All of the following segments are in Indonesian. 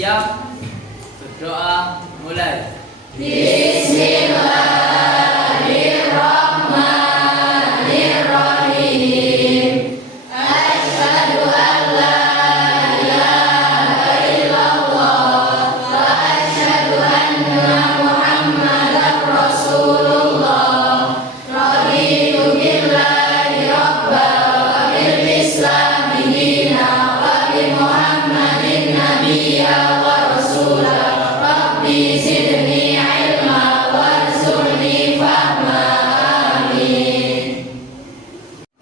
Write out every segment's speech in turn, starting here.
siap? Berdoa mulai. Bismillahirrahmanirrahim. Asyhadu an la ilaha illallah wa asyhadu anna Muhammadar Rasulullah. Raditu billahi rabba wa bil islami dina wa bi Muhammadin nabiyya wa rasulah. Rabbi zidni ilma warzuqni fahma. Amin.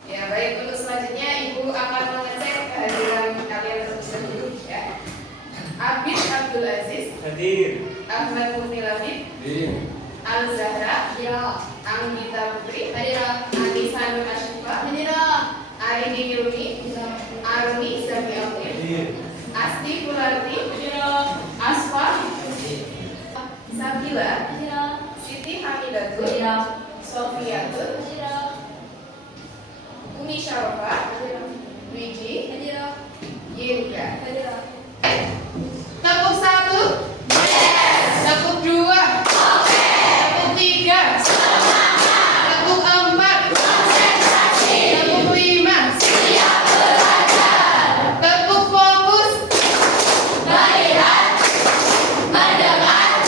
Ya baik, untuk selanjutnya Ibu akan mengecek kehadiran kalian terlebih dulu ya. Abid Abdul Aziz, Hadir. Ahmad Mutilabid, Al-Zahra, Anggita Putri, Anissa Nur Ashifa, Aini Yumi, Aruni Zabiauti, Asti Fularti, Asfa, Sabila, Siti Hamidatul, Sofiatul, Umi Syarofah, Wiji, Yirga. Tepuk 1, tepuk 2, tepuk 3, tepuk 4, tepuk 5, tepuk fokus, Melihat, mendengar,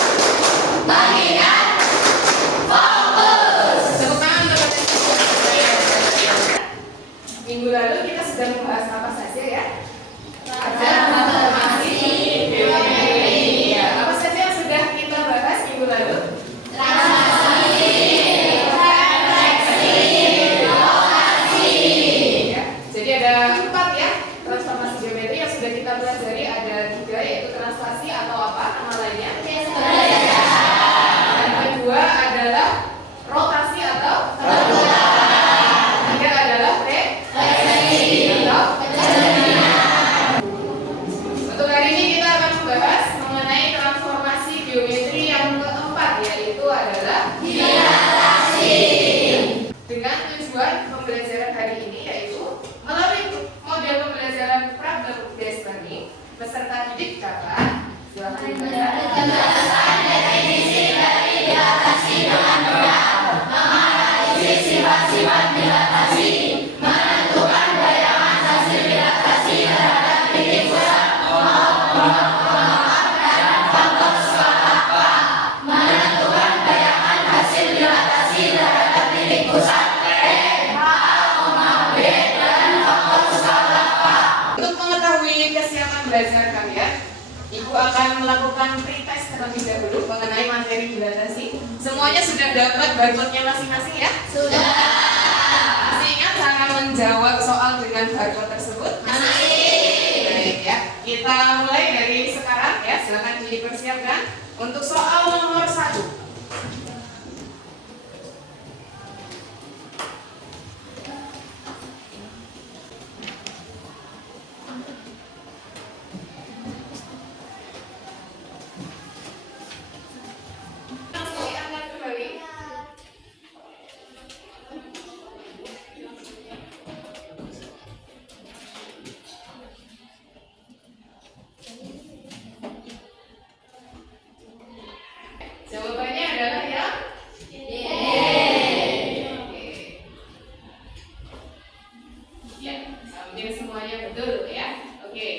mengingat, fokus. tepuk tangan untuk minggu lalu kita sudah membahas apa saja ya? Ada informasi geometri. Ya, apa saja yang sudah kita bahas minggu lalu? Ya, jadi ada 4 ya transformasi geometri yang sudah kita pelajari. Ada 3 yaitu translasi atau apa nama lainnya? Yang kedua adalah rotasi atau ketiga adalah refleksi atau untuk hari ini kita akan membahas mengenai transformasi geometri yang keempat, yaitu adalah dilatasi. Dengan tujuan pembelajaran hari ini yaitu melalui model pembelajaran Pragmatic Based Learning, peserta didik dapat silakan dibaca. Sifat-sifat dilatasi, menentukan bayangan hasil dilatasi terhadap titik pusat dan faktor skala apa. Menentukan bayangan hasil dilatasi terhadap titik pusat A, B, dan faktor skala apa. Untuk mengetahui kesiapan belajar kalian, Ibu akan melakukan pretest terlebih dahulu mengenai materi dilatasi. Semuanya sudah dapat barcode-nya masing-masing ya? Sudah. Masih ingat cara menjawab soal dengan barcode tersebut? Baik ya. Kita mulai dari sekarang ya. Silakan dipersiapkan untuk soal nomor 1. Diangkat kembali. Jawabannya adalah yang ya, hampir semuanya betul ya. Oke.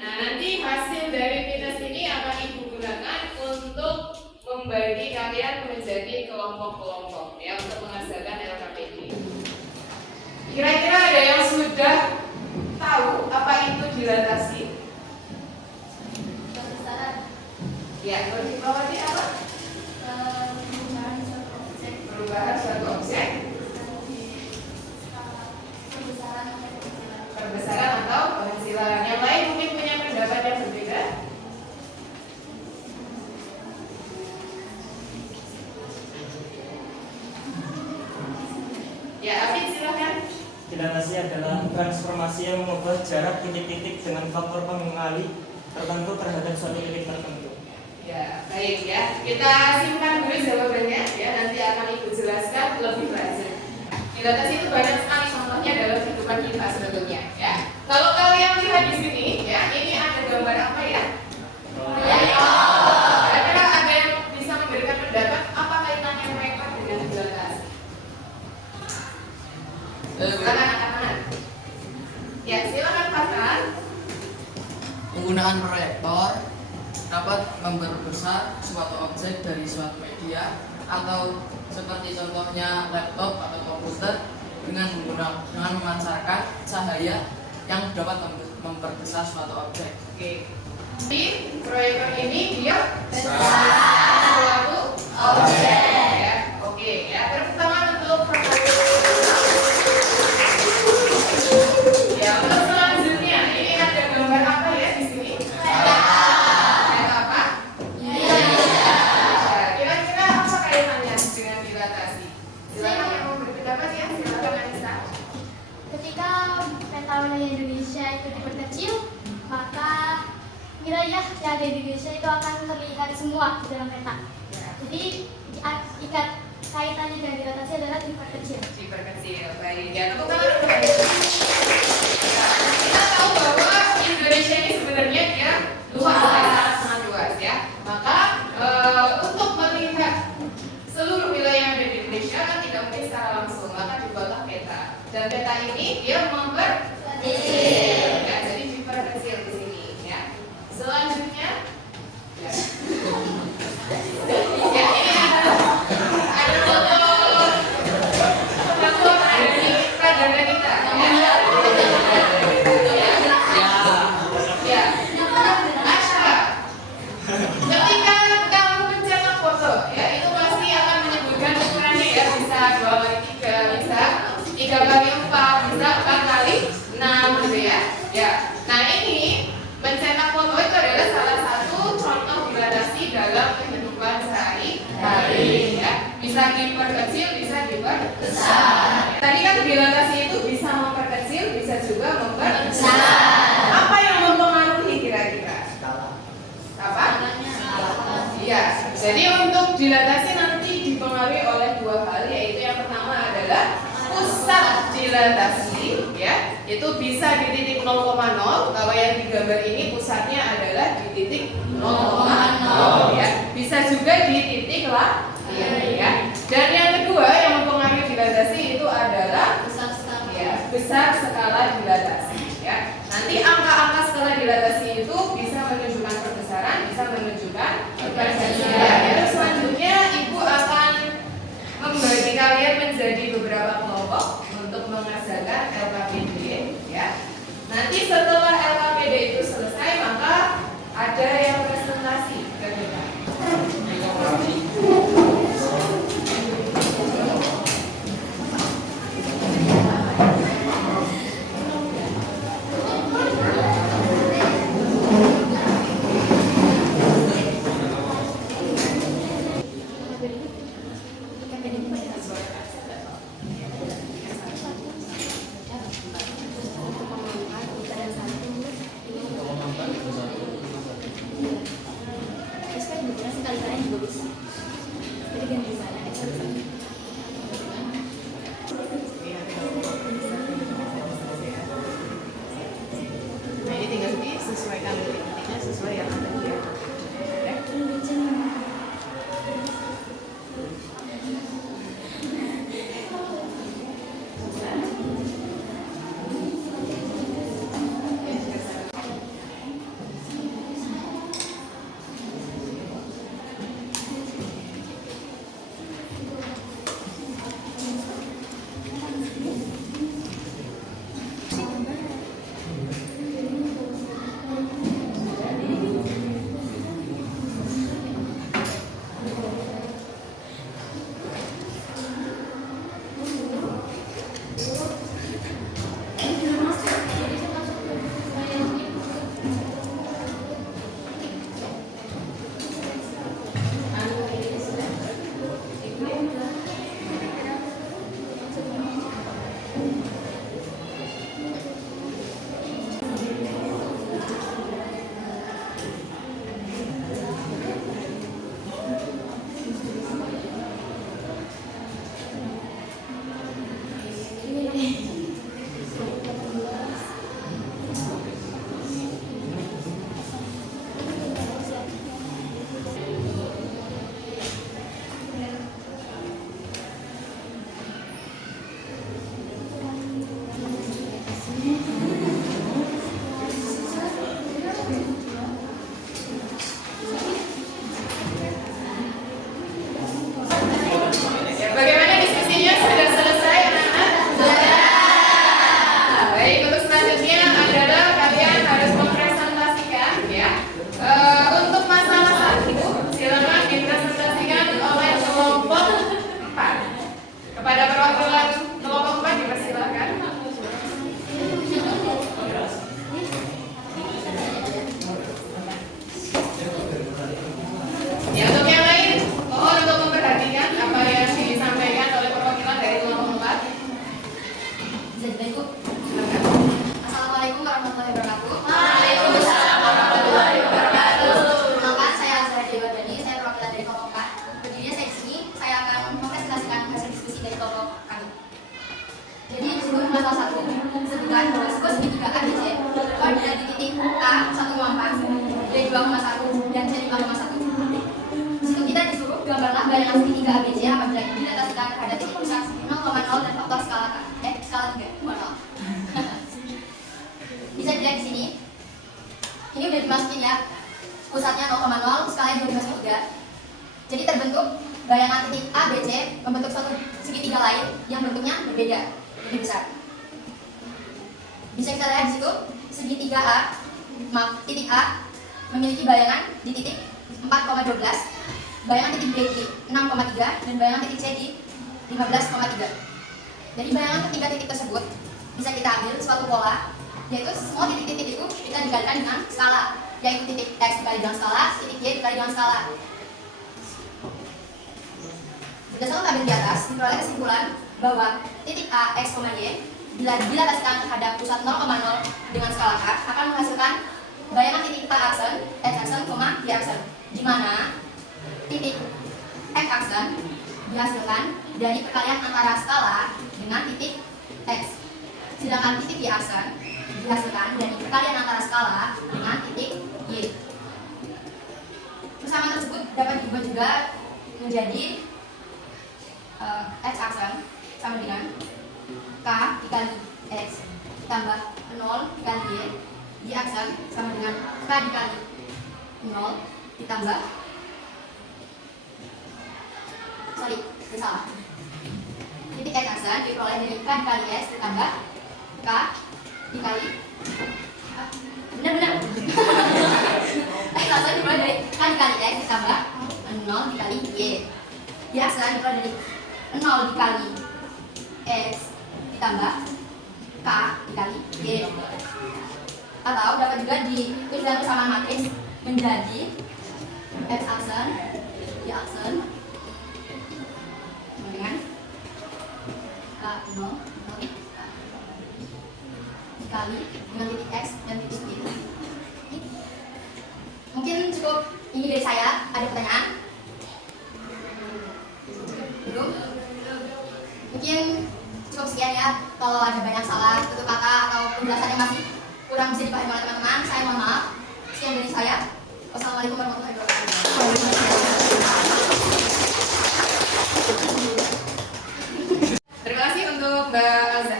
Nah, nanti hasil dari pretest ini akan Ibu gunakan untuk membagi kalian menjadi kelompok-kelompok ya untuk mengerjakan LKPD. Kira-kira ada yang sudah tahu apa itu dilatasi? Ya, berarti apa? Perubahan suatu objek, perbesaran atau penghasilan. Yang lain mungkin punya pendapat yang berbeda. Ya, Afid silakan. Dilatasi adalah transformasi yang mengubah jarak titik-titik dengan faktor pengenali tertentu terhadap suatu titik tertentu. Ya, baik ya. Kita simpan dulu jawabannya ya. Nanti akan Ibu jelaskan lebih lanjut. Dilatasi itu banyak sekali contohnya dalam kehidupan kita sebetulnya ya. Kalau kalian lihat di sini ya, ini ada gambar apa ya? Silakan angkat tangan. Ya, silakan Farhan. Penggunaan proyektor dapat memperbesar suatu objek dari suatu media atau seperti contohnya laptop atau komputer dengan memancarkan cahaya yang dapat memperbesar suatu objek. Oke. Jadi proyektor ini dia suatu objek. Ya, oke. Ya, pertama untuk ya, untuk selanjutnya ini ada gambar apa ya di sini? Kereta apa? Ya, kira-kira apa kaitannya dengan dilatasi? Silakan yang mau berpendapat ya, silakan Anissa. Ketika peta wilayah Indonesia itu diperkecil, maka wilayah yang ada di Indonesia itu akan terlihat semua di dalam peta. Jadi ikat kaitannya dengan dilatasi adalah diperkecil. Diperkecil, baik. Ya, tepuk tangan untuk Anissa. Ya, kita tahu bahwa Indonesia ini sebenarnya dia luas, sangat luas ya. Maka untuk melihat seluruh wilayah yang ada di Indonesia kan tidak mungkin secara langsung, maka dibuatlah peta. Dan peta ini dia memperkecil, ya, jadi diperkecil di sini, ya. Selanjutnya, ya, ya ini ada foto ketua pradana kita, ya. Ya, Asha. Ketika kamu mencetak foto, ya itu pasti akan menyebutkan ukurannya ya, bisa 2x3, bisa 3x4, bisa 4x6 gitu ya. Ya. Nah, ini mencetak foto itu adalah salah satu contoh dilatasi dalam kehidupan sehari-hari ya. Bisa diperkecil, bisa diperbesar. Tadi kan dilatasi itu bisa memperkecil, bisa juga memperbesar. Apa yang mempengaruhi kira-kira? Apa? Iya. Jadi untuk dilatasi nanti dipengaruhi oleh dua hal, yaitu yang pertama adalah pusat dilatasi, ya, itu bisa di titik 0,0. Kalau yang digambar ini pusatnya adalah di titik 0,0, ya. Bisa juga di titik lahir, ya. Dan yang kedua yang mempengaruhi dilatasi itu adalah besar skala dilatasi, ya. Nanti angka-angka skala dilatasi itu bisa menunjukkan perbesaran, bisa menunjukkan perkecilan. Ya. Selanjutnya ibu akan membagi kalian menjadi beberapa kelompok untuk mengerjakan LKPD, ya. Nanti setelah LKPD itu selesai maka ada yang presentasi ke depan. Nah, ini tinggal disesuaikan titik-titiknya sesuai yang ada di atas. Ya. Bisa juga Ibu. Assalamualaikum warahmatullahi wabarakatuh. Waalaikumsalam warahmatullahi wabarakatuh. Perkenalkan, saya Azra Dewa Dani, saya perwakilan dari kelompok K. Berdirinya saya di sini, saya akan mempresentasikan hasil diskusi dari kelompok kami. Jadi disebut masalah 1, sebutkan bahwa sebuah segitiga ABC berada di titik A 1,4, B 2,1, dan C 5,1. Di situ kita disuruh gambarlah bayangan segitiga ABC apabila didatasikan terhadap titik pusat 0,0 dan faktor skala skala 3, 0. Bisa dilihat di sini. Ini udah dimasukin ya. Pusatnya 0,0, skalanya juga dimasukin 3. Jadi terbentuk bayangan titik A, B, C membentuk suatu segitiga lain yang bentuknya berbeda, lebih besar. Bisa kita lihat di situ, segitiga A, titik A memiliki bayangan di titik 4,12, bayangan titik B di 6,3, dan bayangan titik C di 15,3. Dari bayangan ketiga titik tersebut bisa kita ambil suatu pola, yaitu semua titik-titik itu kita dikalikan dengan skala, yaitu titik X dikali dengan skala, titik Y dikali dengan skala. Berdasarkan tabel di atas, diperoleh kesimpulan bahwa titik A, X, Y bila dilatasikan terhadap pusat 0,0 dengan skala K akan menghasilkan bayangan titik A aksen, X aksen, Y aksen, di mana titik X aksen dihasilkan dari perkalian antara skala dengan titik X, sedangkan titik Y aksen dihasilkan dari perkalian antara skala dengan titik Y. Persamaan tersebut dapat diubah juga menjadi X aksen sama dengan K dikali X ditambah 0 dikali Y aksen sama dengan K dikali 0 ditambah salah. Titik X aksen diperoleh dari K dikali X ditambah K dikali benar-benar X aksen diperoleh dari K dikali X ditambah 0 dikali Y. Y aksen diperoleh dari 0 dikali X ditambah K dikali Y. Atau dapat juga ditulis dalam persamaan matriks menjadi X aksen, Y aksen dengan K0 dikali dengan titik X dan titik Y. Mungkin cukup ini dari saya. Ada pertanyaan? Belum? Mungkin cukup sekian ya. Kalau ada banyak salah, tutur kata atau penjelasannya masih kurang bisa dipahami oleh teman-teman, saya mohon maaf. Sekian dari saya. Wassalamualaikum warahmatullahi wabarakatuh. Terima kasih untuk Mbak Azra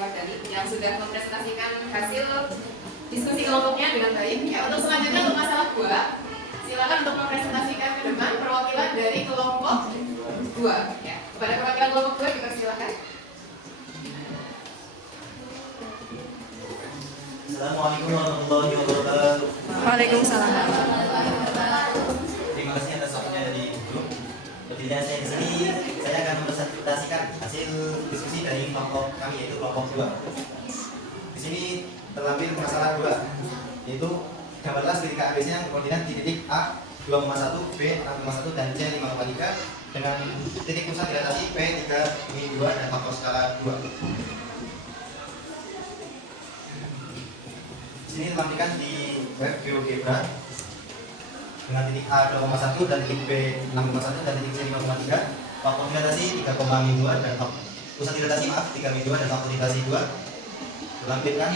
Wardani yang sudah mempresentasikan hasil diskusi kelompoknya dengan baik. Ya, untuk selanjutnya untuk masalah 2, silakan untuk mempresentasikan ke depan perwakilan dari kelompok 2. Ya, kepada perwakilan kelompok 2 dipersilakan. Assalamualaikum warahmatullahi wabarakatuh. Waalaikumsalam. Terima kasih atas waktunya dari grup. Berdirinya saya di sini, saya akan mempresentasikan hasil diskusi dari kelompok kami, yaitu kelompok 2. Di sini terlampir masalah 2, yaitu gambarlah segitiga ABC yang koordinat di titik A 2,1, B 6,1, dan C 5,3 dengan titik pusat dilatasi P 3,2 dan faktor skala 2. Di sini dilampirkan di web GeoGebra dengan titik A 2,1 dan titik B 6,1 dan titik C 5,3. Faktor dilatasi 3,2 dan pusat dilatasi 3,2 dan faktor dilatasi 2. Dilampirkan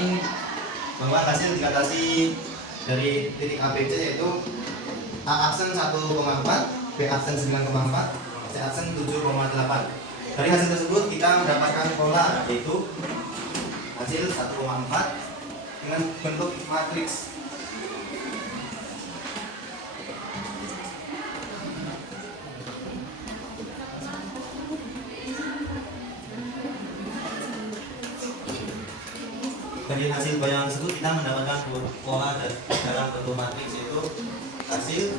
bahwa hasil dilatasi dari titik ABC yaitu A aksen 1,4, B aksen 9,4, C aksen 7,8. Dari hasil tersebut kita mendapatkan pola, yaitu hasil 1,4 dengan bentuk matriks. Dari hasil bayangan tersebut kita mendapatkan pola dalam bentuk matriks, yaitu hasil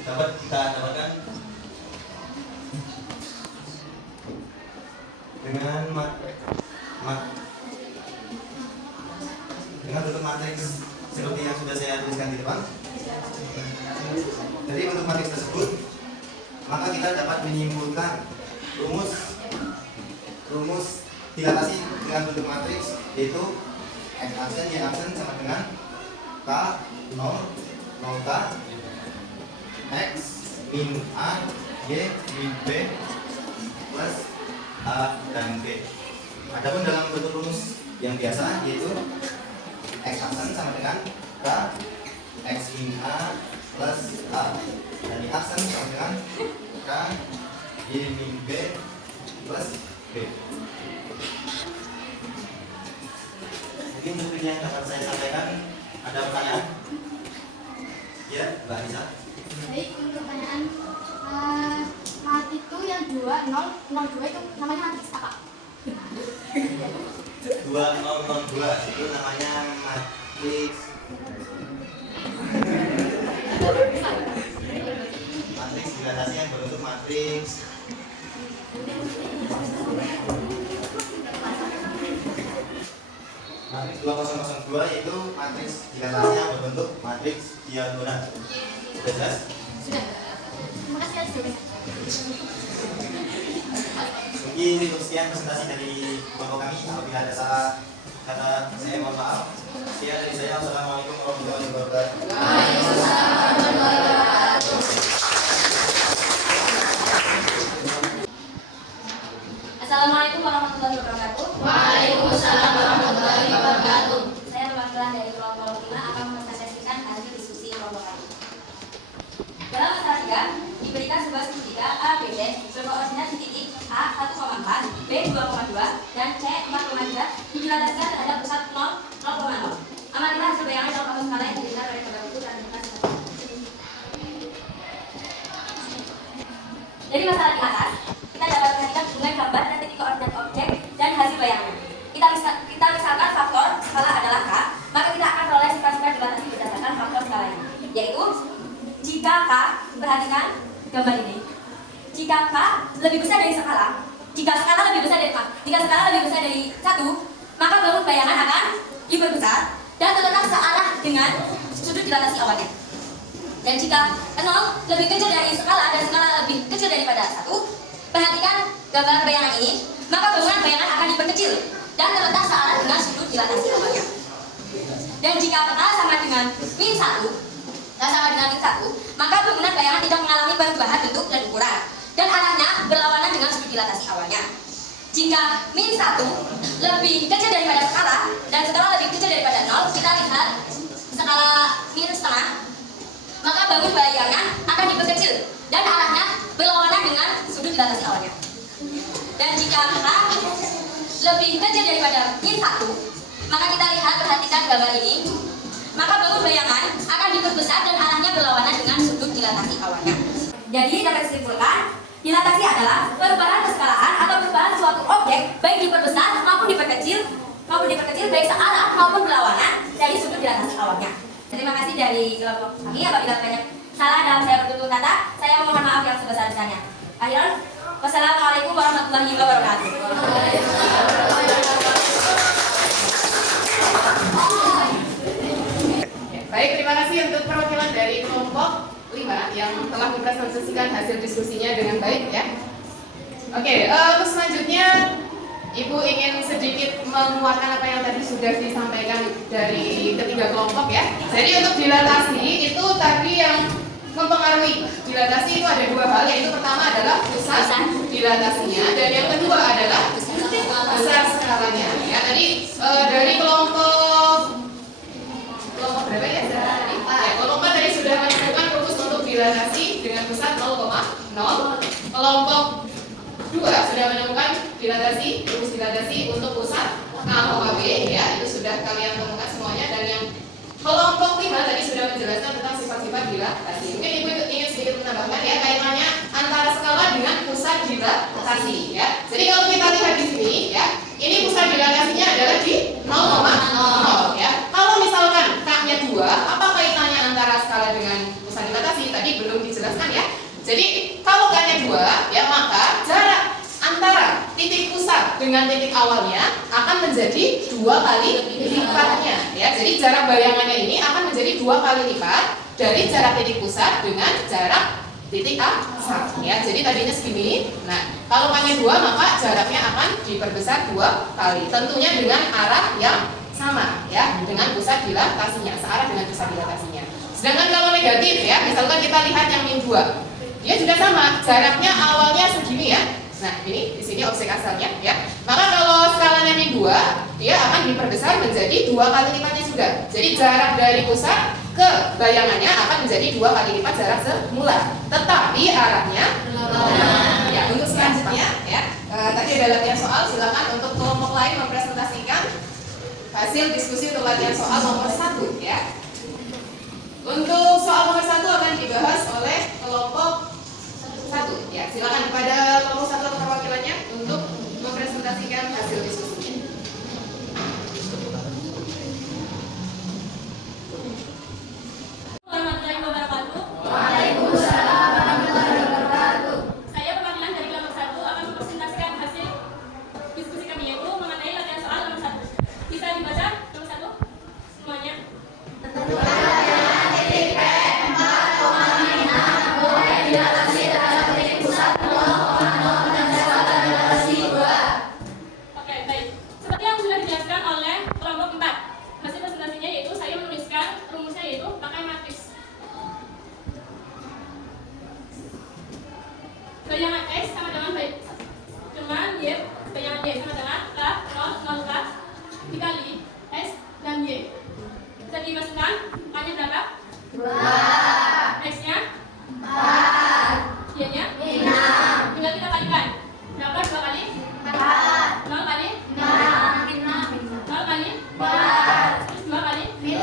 dapat kita dapatkan dengan bentuk matriks seperti yang sudah saya tuliskan di depan. Dari bentuk matriks tersebut, maka kita dapat menyimpulkan rumus dilatasi dilatasi dengan bentuk matriks yaitu X aksen Y aksen sama dengan K 0 0K X min A Y min B plus A dan B. Adapun dalam bentuk rumus yang biasa yaitu X aksen sama dengan K X min A plus A dan Y aksen sama dengan K Y min B plus B. Mungkin seperti yang dapat saya sampaikan, ada pertanyaan? Ya, Mbak Lisa. Baik, untuk pertanyaan mat itu yang 2, 0, 02 itu namanya matriks apa? 2002 itu namanya matriks dilatasi yang berbentuk matriks matriks 2002 yaitu matriks dilatasi yang berbentuk matriks diagonal. Sudah jelas? Sudah. Terima kasih atas jawabannya. Mungkin itu sekian presentasi dari kelompok kami. Apabila ada salah kata, saya mohon maaf. Sekian dari saya. Assalamualaikum warahmatullahi wabarakatuh. Assalamualaikum warahmatullahi wabarakatuh. Waalaikumsalam warahmatullahi wabarakatuh. Saya perwakilan dari kelompok 5 akan mempresentasikan hasil diskusi kelompok kami. Dalam masalah 3, diberikan sebuah segitiga ABC berkoordinat di titik A 1,4, B 2,2, dan C 4,3 dijelaskan terhadap pusat 0,0. Amatilah hasil bayangan dalam kamus skala yang diberikan oleh program itu dan diberikan sebagai. Dari masalah di atas, kita dapat perhatikan hubungan gambar dan titik koordinat objek dan hasil bayangan. Kita misalkan faktor skala adalah K, maka kita akan peroleh sifat-sifat dilatasi berdasarkan faktor skala ini, yaitu jika K, perhatikan gambar ini, jika K lebih besar dari skala, jika skala lebih besar dari 1, maka bangun bayangan akan diperbesar dan terletak searah dengan sudut dilatasi awalnya. Dan jika 0 lebih kecil dari skala dan skala lebih kecil daripada 1, perhatikan gambar bayangan ini, maka bangunan bayangan akan diperkecil dan terletak searah dengan sudut dilatasi awalnya. Dan jika K sama dengan min 1, maka bangunan bayangan tidak mengalami perubahan bentuk dan ukuran dan arahnya berlawanan dengan sudut dilatasi awalnya. Jika min 1 lebih kecil daripada skala dan skala lebih kecil daripada 0, kita lihat skala min setengah, maka bangun bayangan akan diperkecil dan arahnya berlawanan dengan sudut dilatasi awalnya. Dan jika K lebih kecil daripada min 1, maka kita lihat, perhatikan gambar ini, maka bangun bayangan akan diperbesar dan arahnya berlawanan dengan sudut dilatasi awalnya. Jadi dapat disimpulkan, dilatasi adalah perubahan keskalaan atau perubahan suatu objek baik diperbesar maupun diperkecil baik searah maupun berlawanan dari sudut dilatasi awalnya. Terima kasih dari kelompok kami. Apabila banyak salah dalam saya bertutur kata, saya mohon maaf yang sebesar-besarnya. Akhirnya, wassalamualaikum warahmatullahi wabarakatuh. Baik, terima kasih untuk perwakilan dari kelompok 5 yang telah mempresentasikan hasil diskusinya dengan baik ya. Oke, untuk selanjutnya Ibu ingin sedikit menguatkan apa yang tadi sudah disampaikan dari ketiga kelompok ya. Jadi untuk dilatasi itu tadi yang mempengaruhi dilatasi itu ada dua hal, yaitu pertama adalah pusat dilatasinya dan yang kedua adalah besar skalanya ya. Tadi dari kelompok berapa ya? Kelompok tadi sudah menyebutkan rumus untuk dilatasi dengan pusat 0,0. Kelompok 2 sudah menemukan rumus dilatasi untuk pusat A, B ya, itu sudah kalian temukan semuanya. Dan yang kelompok 5 tadi sudah menjelaskan tentang sifat-sifat dilatasi. Mungkin Ibu ingin sedikit menambahkan ya kaitannya antara skala dengan pusat dilatasi ya. Jadi kalau kita lihat di sini ya, ini pusat dilatasinya adalah di 0,0 ya. Kalau misalkan K-nya 2, apa kaitannya antara skala dengan pusat dilatasi? Tadi belum dijelaskan ya. Jadi kalau K-nya 2 ya, maka jarak antara titik pusat dengan titik awalnya akan menjadi 2 kali lipatnya ya. Jadi jarak bayangannya ini akan menjadi 2 kali lipat dari jarak titik pusat dengan jarak titik A1 ya. Jadi tadinya segini. Nah, kalau panjang 2 maka jaraknya akan diperbesar 2 kali. Tentunya dengan arah yang sama ya, dengan pusat dilatasinya, searah dengan pusat dilatasinya. Sedangkan kalau negatif ya, misalkan kita lihat yang min 2. Dia juga sama, jaraknya awalnya segini ya. Nah, ini di sini objek asalnya ya. Maka kalau skalanya min 2, dia akan diperbesar menjadi 2 kali lipatnya juga. Jadi jarak dari pusat ke bayangannya akan menjadi 2 kali lipat jarak semula. Tetapi arahnya ya. Untuk selanjutnya ya, tadi ada latihan soal, silakan untuk kelompok lain mempresentasikan hasil diskusi untuk latihan soal nomor 1 ya. Untuk soal nomor 1 akan dibahas oleh kelompok 1 ya. Silakan kepada kelompok 1 atau perwakilannya untuk mempresentasikan hasil diskusinya. Warahmatullahi wabarakatuh. Waalaikumsalam warahmatullahi wabarakatuh. Saya perwakilan dari kelompok 1 akan mempresentasikan hasil diskusi kami yaitu mengenai latihan soal nomor 1. Bisa dibaca nomor 1 semuanya. Oke, baik. Seperti yang sudah dijelaskan oleh kelompok 4, hasil presentasinya yaitu saya menuliskan rumusnya yaitu pakai matriks. Bayangan X sama dengan baik. Cuman Y, bayangan Y sama dengan K, 0, 0 K dikali S dan Y. Bisa dimasukkan K-nya berapa? 2. X-nya? 4. Y-nya? 6. Tinggal kita kalikan. Berapa 2 kali? 4. 0 kali? 6. 0 kali? 4. Terus 2 kali? 6.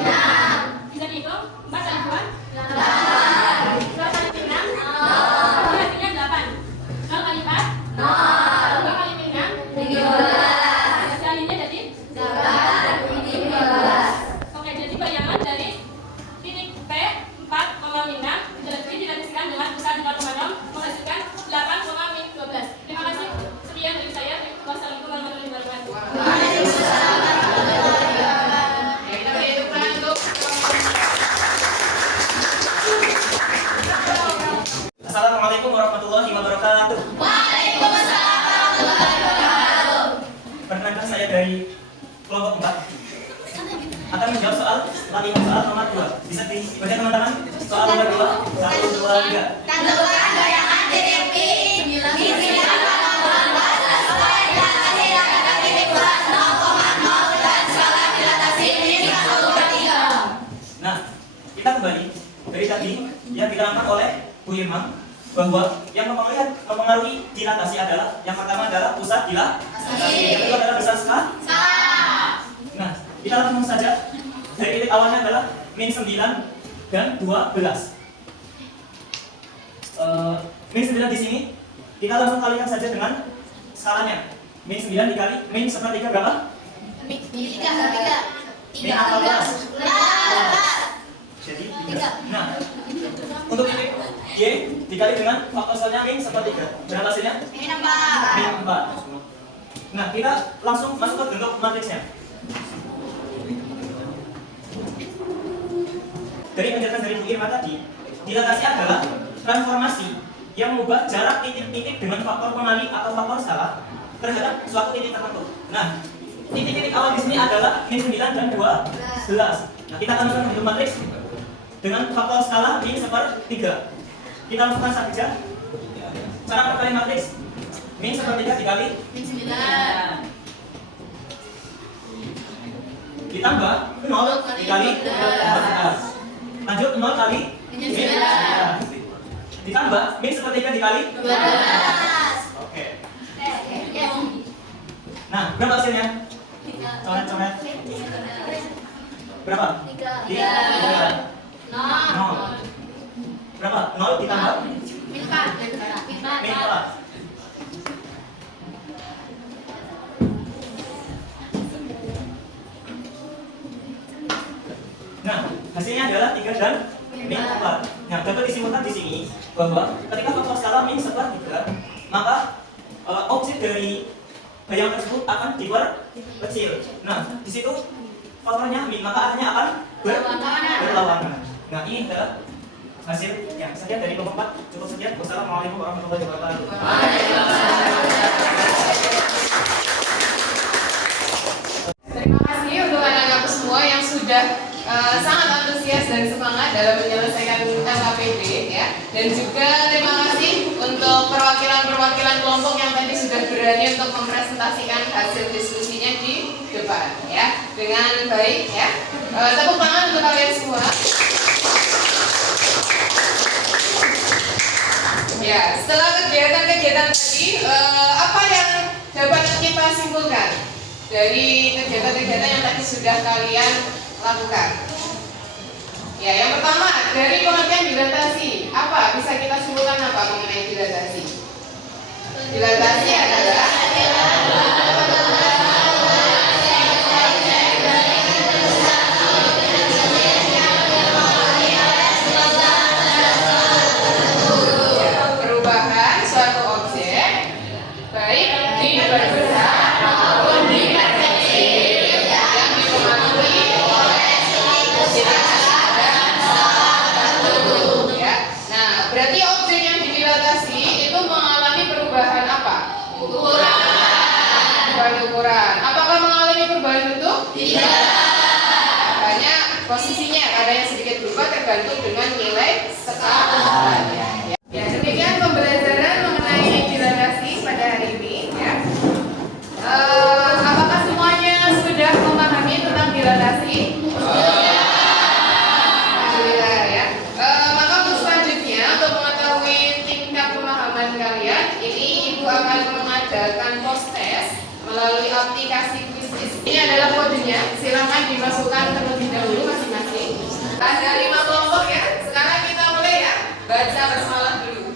Bisa dihitung? 4 kali 2? 8. 2 kali 6? 0. Hasilnya 8. 0 kali 4? 0. 2 kali 6? 13. Hasilnya jadi? 8. Oke, jadi bayangan dari titik P 4,6 didefinisikan dengan pusat 4,0 menghasilkan 8,12. Terima kasih. Sekian dari saya. Wassalamualaikum warahmatullahi wabarakatuh. Ya, kita beri tepuk tangan untuk Assalamualaikum warahmatullahi wabarakatuh. Perkenalkan saya dari kelompok 4 akan menjawab soal latihan soal nomor 2. Bisa dibaca teman-teman? Soal nomor 2. 1, 2, 3. Tentukan bayangan titik P di 9,18 sesuai dilatasi rata titik pusat 0,0 dan skala dilatasi min 1/3. Nah, kita kembali dari tadi yang diterangkan oleh Bu Irma bahwa yang mempengaruhi dilatasi adalah yang pertama adalah pusat dilatasi, yang kedua adalah besar skala. Nah, kita langsung saja dari titik awalnya adalah min 9 dan 12. Min 9 di sini kita langsung kalikan saja dengan skalanya. Min 9 dikali min 1/3 berapa? Min 14. Jadi 3. Nah, untuk titik Y dikali dengan faktor skalanya min 1/3. Berapa hasilnya? Min 4. Nah, kita langsung masuk ke bentuk matriksnya. Dari penjelasan dari Bu Irma tadi, dilatasi adalah transformasi yang mengubah jarak titik-titik dengan faktor pengali atau faktor skala terhadap suatu titik tertentu. Nah, titik-titik awal di sini adalah min 9 dan 12. Nah, kita akan masukkan bentuk matriks dengan faktor skala min 1/3. Kita langsungkan saja cara perkalian matriks. Min 1/3 dikali min 9 ditambah 0 dikali 14. Lanjut 0 kali min 9 ditambah min 1/3 dikali 12. Oke. Nah, berapa hasilnya? Coret. Berapa? 3. 0. Berapa? 0 ditambah min 4. Nah, hasilnya adalah 3 dan min 4. Nah, dapat disimpulkan di sini bahwa ketika faktor skala min 1/3, maka objek dari bayangan tersebut akan diperkecil. Nah, di situ faktornya min, maka arahnya akan berlawanan. Nah, ini adalah hasilnya. Sekian dari kelompok 4. Cukup sekian. Wassalamualaikum warahmatullahi wabarakatuh. Terima kasih untuk anak-anakku semua yang sudah sangat antusias dan semangat dalam menyelesaikan LKPD ya. Dan juga terima kasih untuk perwakilan-perwakilan kelompok yang tadi sudah berani untuk mempresentasikan hasil diskusinya di depan ya dengan baik ya. Tepuk tangan untuk kalian semua. Ya, setelah kegiatan-kegiatan tadi, apa yang dapat kita simpulkan dari kegiatan-kegiatan yang tadi sudah kalian lakukan? Ya, yang pertama dari pengertian dilatasi, apa bisa kita simpulkan apa mengenai dilatasi? Dilatasi adalah perubahan suatu objek baik diperbesar maupun diperkecil yang dipengaruhi oleh ya. Nah, berarti objek yang didilatasi itu mengalami perubahan apa? Ukuran. Apakah mengalami perubahan bentuk? Tidak. Makanya posisinya ada yang sedikit berubah tergantung dengan nilai skalanya. Ya, demikian pembelajaran mengenai dilatasi pada hari ini ya. Apakah semuanya sudah memahami tentang dilatasi? Alhamdulillah ya. Maka untuk selanjutnya untuk mengetahui tingkat pemahaman kalian, ini Ibu akan mengadakan post test melalui aplikasi Quizizz. Ini adalah kodenya, silakan dimasukkan terlebih dahulu masing-masing. Ada 5 kelompok ya. Sekarang kita mulai ya. Baca basmalah dulu.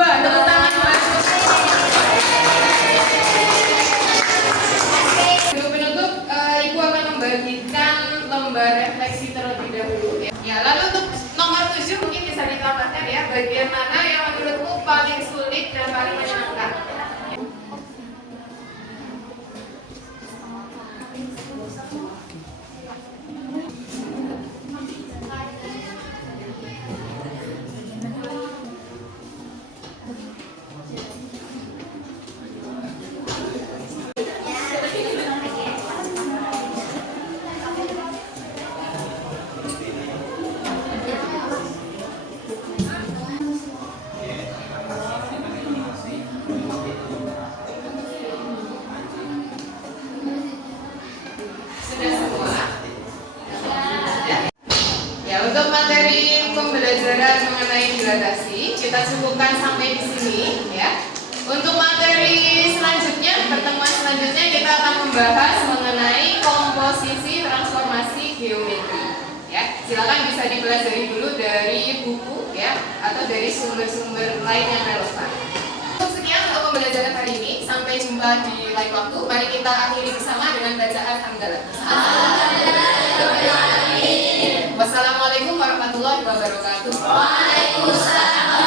2. Tepuk tangan buat Guru penutup, Ibu akan membagikan lembar refleksi terlebih dahulu ya. Ya, lalu untuk nomor 7 mungkin bisa ditambahkan ya, bagian mana yang menurutmu paling sulit dan paling menyenangkan? Sudah semua? Ya, untuk materi pembelajaran mengenai hidratasi kita cukupkan sampai di sini ya. Untuk materi selanjutnya, pertemuan selanjutnya kita akan membahas mengenai komposisi transformasi geometri. Ya, silakan bisa dipelajari dulu dari buku ya atau dari sumber-sumber lain yang relevan. Sekian untuk pembelajaran hari ini. Sampai jumpa di lain waktu. Mari kita akhiri bersama dengan bacaan hamdalah. Wassalamualaikum warahmatullahi wabarakatuh. Waalaikumsalam.